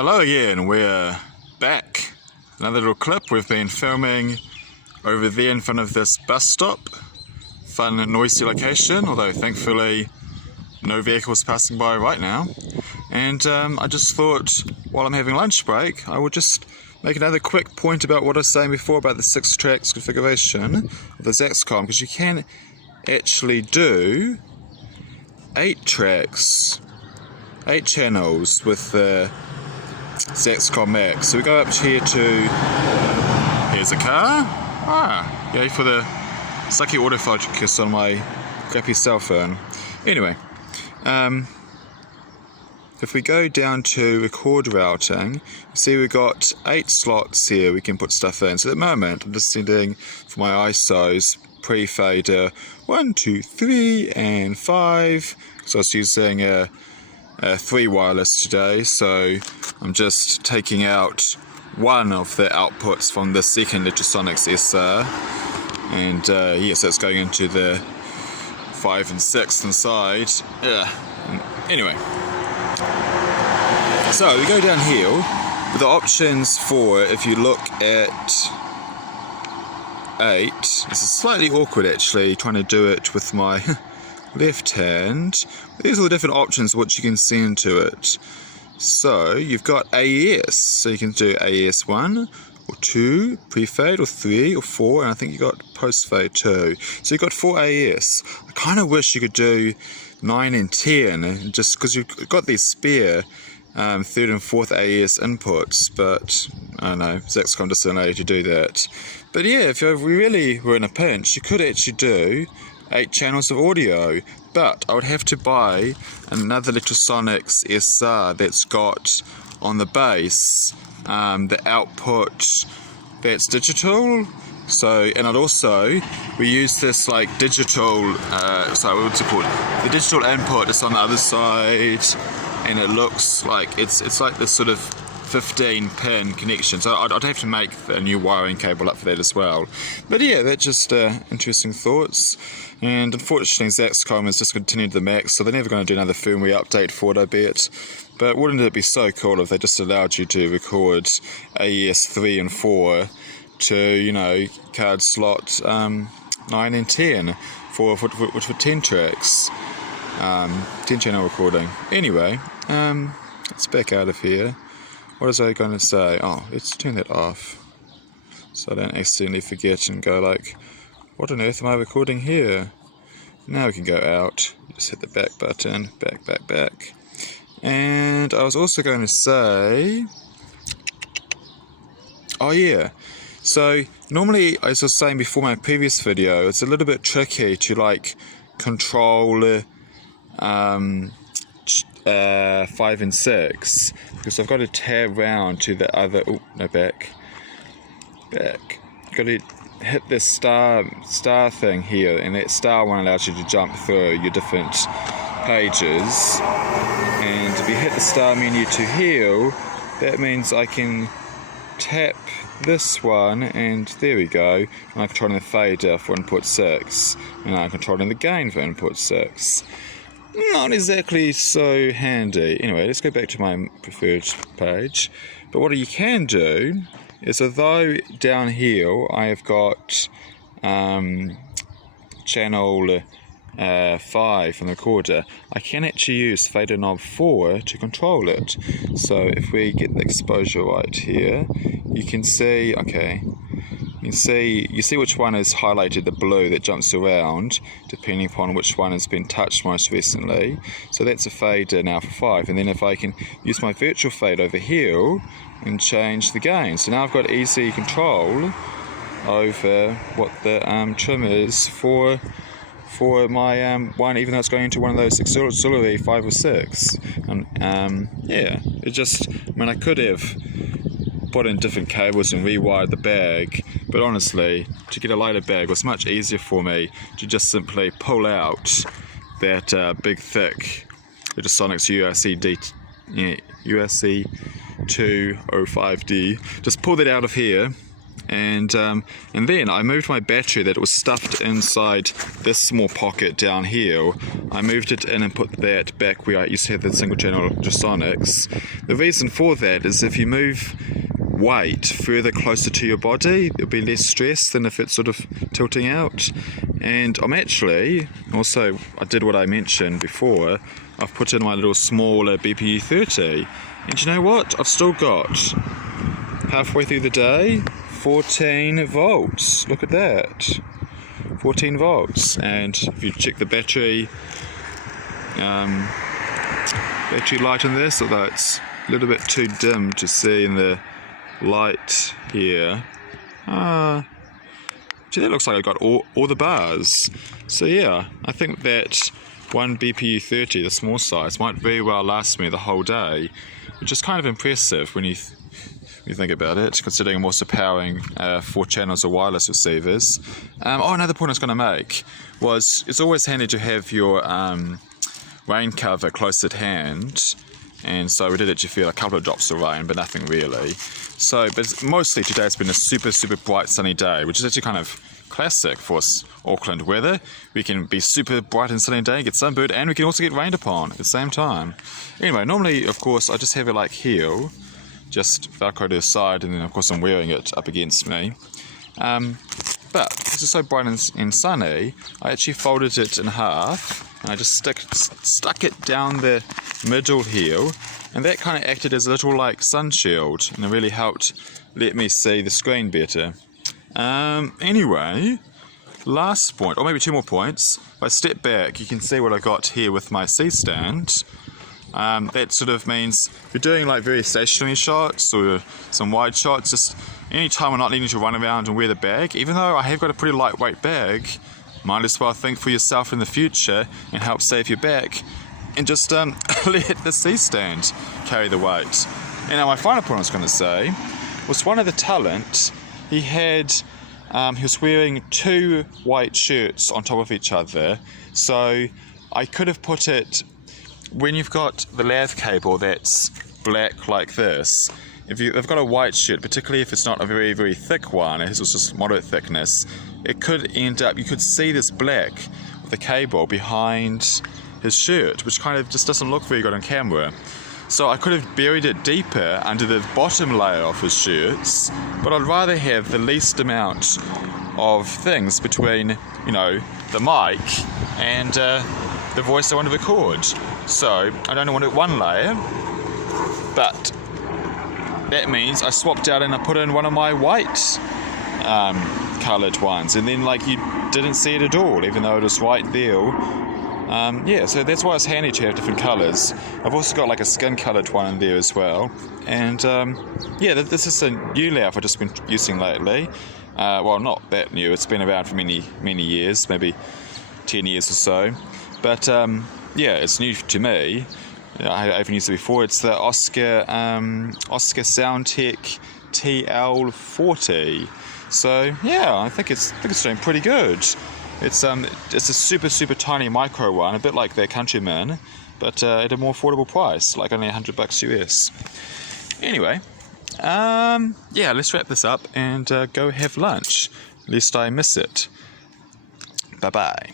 Hello again, we're back. Another little clip we've been filming over there in front of this bus stop. Fun and noisy location, although thankfully no vehicles passing by right now. And I just thought while I'm having lunch break, I would just make another quick point about what I was saying before about the 6 tracks configuration of the Zaxcom, because you can actually do 8 tracks, 8 channels with the Zaxcom Maxx. So we go up here to, here's a car, yay for the sucky autofocus on my crappy cell phone. Anyway, if we go down to record routing, you see we've got 8 slots here we can put stuff in. So at the moment I'm just sending for my ISOs pre-fader 1, 2, 3 and 5. So I was using a 3 wireless today, so I'm just taking out one of the outputs from the second Lectrosonics SR, and yes, that's going into the 5 and 6 inside. Anyway, so we go down here with the options for, if you look at 8, this is slightly awkward actually trying to do it with my left hand. These are the different options which you can send to it. So you've got AES, so you can do AES 1 or 2, pre-fade, or 3 or 4, and I think you got post-fade too. So you've got 4 AES. I kind of wish you could do 9 and 10, just because you've got these spare 3rd and 4th AES inputs, but I don't know, Zaxcom doesn't allow you to do that. But yeah, if you really were in a pinch, you could actually do 8 channels of audio, but I would have to buy another Lectrosonics SR that's got on the base the output that's digital. So, and I'd also, we use this like digital, sorry, what's it called? The digital input is on the other side, and it looks like it's like this sort of 15-pin connection, so I'd have to make a new wiring cable up for that as well. But yeah, that's just interesting thoughts. And unfortunately Zaxcom has discontinued the Maxx, so they're never going to do another firmware update for it, I bet. But wouldn't it be so cool if they just allowed you to record AES 3 and 4 to, you know, card slot 9 and 10 for 10 tracks, 10 channel recording. Anyway, let's back out of here. What was I going to say? Oh, let's turn that off so I don't accidentally forget and go like, what on earth am I recording here? Now we can go out. Just hit the back button, back. And I was also going to say, oh yeah, so normally, as I was saying before my previous video, it's a little bit tricky to like control 5 and 6, because I've got to tab round to the other, oh no, back, got to hit this star thing here, and that star one allows you to jump through your different pages. And if you hit the star menu to heal, that means I can tap this one, and there we go, and I'm controlling the fader for input 6, and I'm controlling the gain for input 6. Not exactly so handy. Anyway, let's go back to my preferred page. But what you can do is, although down here I have got channel 5 from the recorder, I can actually use fader knob 4 to control it. So if we get the exposure right here, you can see, okay, you see which one is highlighted, the blue that jumps around depending upon which one has been touched most recently. So that's a fader now for 5, and then if I can use my virtual fade over here and change the gain, so now I've got easy control over what the trim is for my one, even though it's going into one of those auxiliary 5 or 6. And yeah, it just, I mean, I could have put in different cables and rewired the bag, but honestly, to get a lighter bag, it was much easier for me to just simply pull out that big thick Lectrosonics URC205D, just pull that out of here, And then I moved my battery that was stuffed inside this small pocket down here. I moved it in and put that back where I used to have the single channel Lectrosonics. The reason for that is if you move weight further closer to your body, there'll be less stress than if it's sort of tilting out. And I'm actually, also I did what I mentioned before, I've put in my little smaller BPU 30. And you know what? I've still got, halfway through the day, 14 volts. Look at that. 14 volts. And if you check the battery light on this, although it's a little bit too dim to see in the light here. Gee, that looks like I got all the bars. So yeah, I think that one BPU 30, the small size, might very well last me the whole day, which is kind of impressive when you think about it, considering I'm also powering 4 channels of wireless receivers. Another point I was going to make was it's always handy to have your rain cover close at hand, and so we did actually feel a couple of drops of rain, but nothing really. So, but mostly today it's been a super bright sunny day, which is actually kind of classic for Auckland weather. We can be super bright and sunny day, get sunburned, and we can also get rained upon at the same time. Anyway, normally, of course, I just have it like here, just velcro to the side, and then of course I'm wearing it up against me. But because it's so bright and sunny, I actually folded it in half, and I just stuck it down the middle here, and that kind of acted as a little like sun shield, and it really helped let me see the screen better. Anyway, last point, or maybe 2 more points. If I step back, you can see what I got here with my C stand. That sort of means if you're doing like very stationary shots or some wide shots, just any time I'm not needing to run around and wear the bag, even though I have got a pretty lightweight bag, might as well think for yourself in the future and help save your back and just let the C stand carry the weight. And now my final point I was going to say was one of the talent, he was wearing 2 white shirts on top of each other, so I could have put it, when you've got the lav cable that's black like this, if they've got a white shirt, particularly if it's not a very thick one, it was just moderate thickness, it could end up, you could see this black with the cable behind his shirt, which kind of just doesn't look very good on camera. So I could have buried it deeper under the bottom layer of his shirts, but I'd rather have the least amount of things between, you know, the mic and the voice I want to record. So I don't want it one layer, but that means I swapped out and I put in one of my white coloured ones, and then like you didn't see it at all, even though it was right there. Yeah, so that's why it's handy to have different colours. I've also got like a skin coloured one in there as well. And yeah, this is a new layout I've just been using lately. Well, not that new, it's been around for many years, maybe 10 years or so. But yeah, it's new to me. I haven't used it before. It's the Oscar SoundTech TL-40. So yeah, I think it's doing pretty good. It's a super tiny micro one, a bit like their Countryman, but at a more affordable price, like only $100 US. Anyway, yeah, let's wrap this up and go have lunch, lest I miss it. Bye bye.